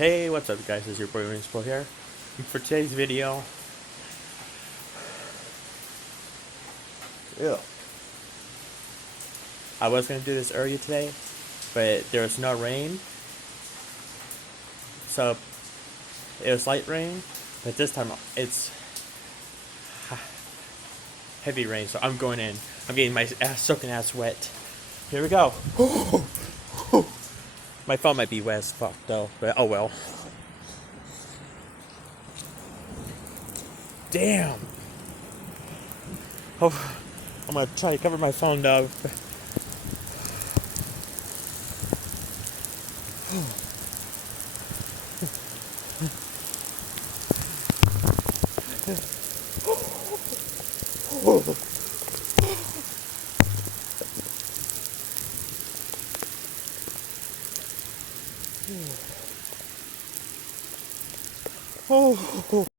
Hey, what's up guys, it's your boy Rinspo here. And for today's video, ew, I was going to do this earlier today, but there was no rain. So, it was light rain, but this time it's heavy rain, so I'm going in. I'm getting my ass soaking ass wet. Here we go. My phone might be wet as fuck though, but oh well. Damn. Oh, I'm gonna try to cover my phone though. Oh.